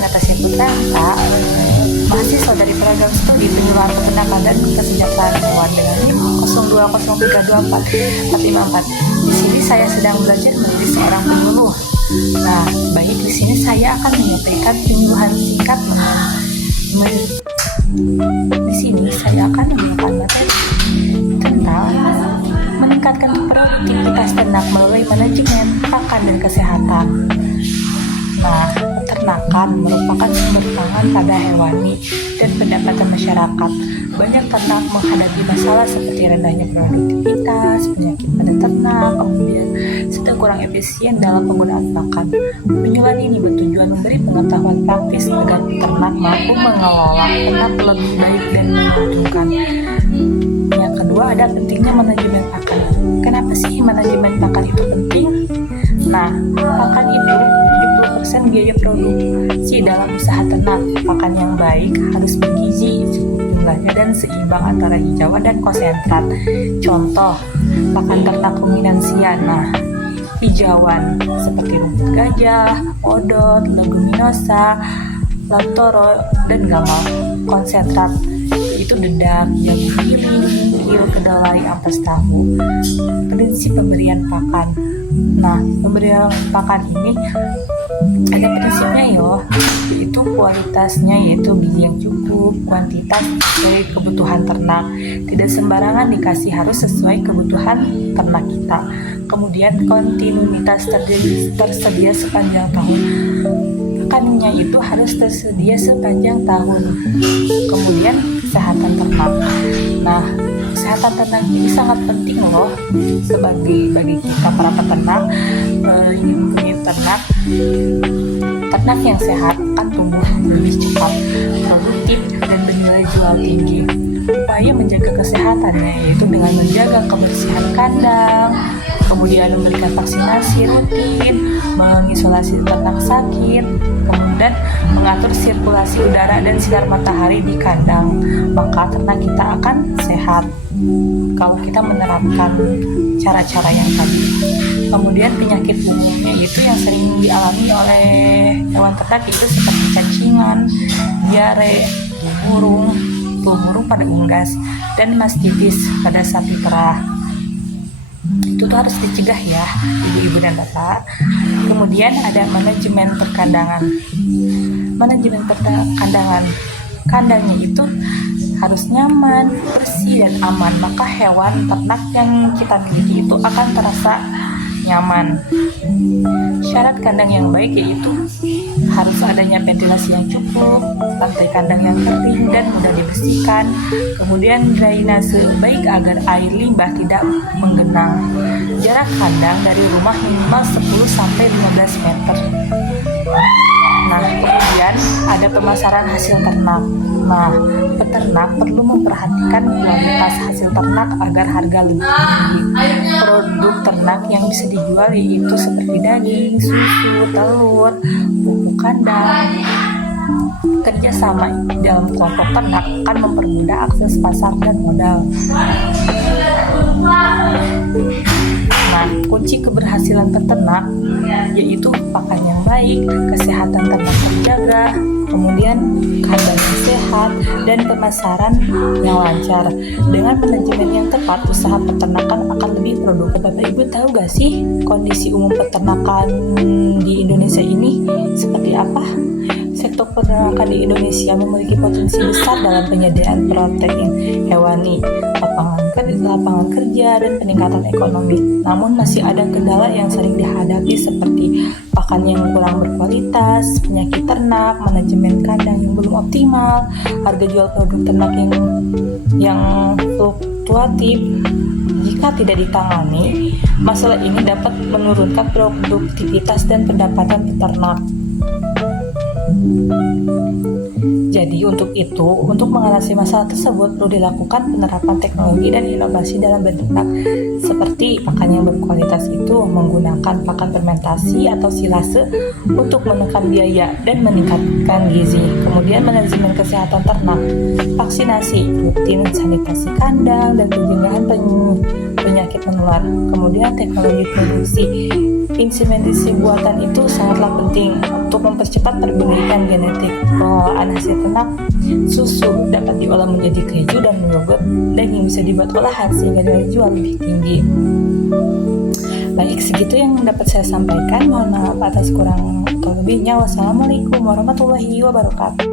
Natasha Putra, mahasiswa dari program studi penyuluhan peternakan dan kesejahteraan hewan dengan NIM 020324 Di sini saya sedang belajar menjadi seorang penyuluh. Nah, baik, di sini saya akan menyampaikan penyuluhan singkat. Di sini saya akan memberikan materi tentang meningkatkan produktivitas ternak melalui manajemen pakan dan kesehatan. Nah, peternakan merupakan sumber pangan pada hewani dan pendapatan masyarakat. Banyak ternak menghadapi masalah seperti rendahnya produktivitas, penyakit pada ternak, kemudian serta kurang efisien dalam penggunaan pakan. Penyuluhan ini bertujuan memberi pengetahuan praktis agar peternak mampu mengelola ternak lebih baik dan menguntungkan. Yang kedua, ada pentingnya manajemen pakan. Kenapa sih manajemen pakan itu penting? Nah, pakan itu 70% biaya produksi dalam usaha ternak. Pakan yang baik harus bergizi, jumlahnya dan seimbang antara hijauan dan konsentrat. Contoh, pakan ternak ruminansia. Nah, hijauan seperti rumput gajah, odot, leguminosa, latoro, dan gamal. Konsentrat itu dedak, jagung giling, kikil, kedelai, ampas tahu. Prinsip pemberian pakan. Nah, pemberian pakan ini ada prinsipnya yaitu kualitasnya, yaitu gizi yang cukup, kuantitas dari kebutuhan ternak. Tidak sembarangan dikasih, harus sesuai kebutuhan ternak kita. Kemudian kontinuitas tersedia sepanjang tahun. Pakannya itu harus tersedia sepanjang tahun. Kemudian kesehatan ternak. Nah, kesehatan ternak ini sangat penting bagi kita para peternak. Ingin mempunyai ternak yang sehat akan tumbuh lebih cepat, produktif, dan bernilai jual tinggi. Upaya menjaga kesehatannya yaitu dengan menjaga kebersihan kandang, kemudian memberikan vaksinasi rutin, mengisolasi ternak sakit, kemudian mengatur sirkulasi udara dan sinar matahari di kandang. Maka ternak kita akan sehat kalau kita menerapkan cara-cara yang tadi. Kemudian penyakit umumnya itu yang sering dialami oleh hewan ternak itu seperti cacingan, diare, flu burung pada unggas, dan mastitis pada sapi perah. Itu tuh harus dicegah ya, ibu-ibu dan bapak. Kemudian ada manajemen perkandangan. Manajemen perkandangan, kandangnya itu harus nyaman, bersih, dan aman. Maka hewan ternak yang kita miliki itu akan terasa nyaman. Syarat kandang yang baik yaitu harus adanya ventilasi yang cukup, lantai kandang yang kering dan mudah dibersihkan, kemudian drainase baik agar air limbah tidak menggenang. Jarak kandang dari rumah minimal 10-15 meter. Nah, kemudian ada pemasaran hasil ternak. Nah, peternak perlu memperhatikan kualitas hasil ternak agar harga lebih tinggi. Produk ternak yang bisa dijual yaitu seperti daging, susu, telur, pupuk kandang. Kerjasama dalam kelompok ternak akan mempermudah akses pasar dan modal. Nah, kunci keberhasilan peternak yaitu pakan yang baik, kesehatan ternak terjaga, kemudian kandang yang sehat, dan pemasaran yang lancar. Dengan manajemen yang tepat, usaha peternakan akan lebih produktif. Bapak Ibu tahu gak sih kondisi umum peternakan di Indonesia ini seperti apa? Sektor peternakan di Indonesia memiliki potensi besar dalam penyediaan protein hewani, lapangan kerja, dan peningkatan ekonomi. Namun masih ada kendala yang sering dihadapi seperti pakan yang kurang berkualitas, penyakit ternak, manajemen kandang yang belum optimal, harga jual produk ternak yang fluktuatif. Jika tidak ditangani, masalah ini dapat menurunkan produktivitas dan pendapatan peternak. Jadi untuk mengatasi masalah tersebut perlu dilakukan penerapan teknologi dan inovasi dalam beternak seperti pakan yang berkualitas itu menggunakan pakan fermentasi atau silase untuk menekan biaya dan meningkatkan gizi. Kemudian manajemen kesehatan ternak, vaksinasi rutin, sanitasi kandang, dan pencegahan penyakit menular. Kemudian teknologi produksi inseminasi buatan itu sangatlah penting untuk mempercepat perbaikan genetik. Pengolahan hasil ternak susu dapat diolah menjadi keju dan yogurt, daging bisa dibuat olahan sehingga nilai jual lebih tinggi. Baik, segitu yang dapat saya sampaikan. Mohon maaf atas kurang atau lebihnya. Wassalamualaikum warahmatullahi wabarakatuh.